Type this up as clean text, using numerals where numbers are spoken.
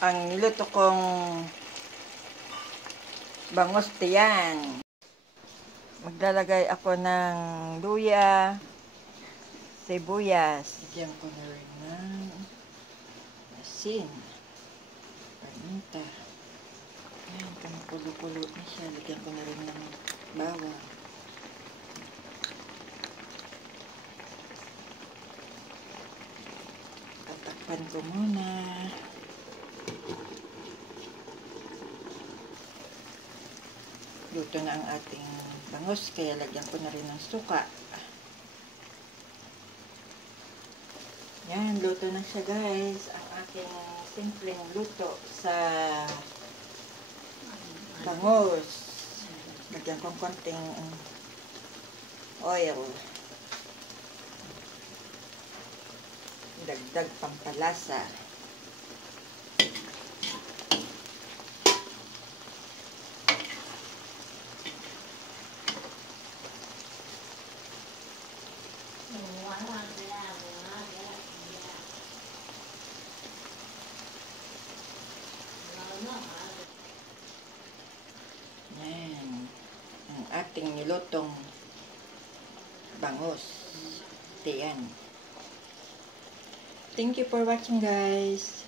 ang niluto kong bangos tiyan. Maglalagay ako ng luya, sibuyas. Lagyan ko na rin ng asin, paminta. Ayan, kamakulo-kulo na siya. Lagyan ko na rin ng bawang. Tatakpan ko muna. Luto na ang ating bangos, kaya lagyan ko na rin ng suka. Yan, luto na siya guys. Ang aking simpleng luto sa bangos. Lagyan ko konting oil. Dagdag pampalasa. Yan. Ang ating nilutong bangos. Tiyan. Thank you for watching guys.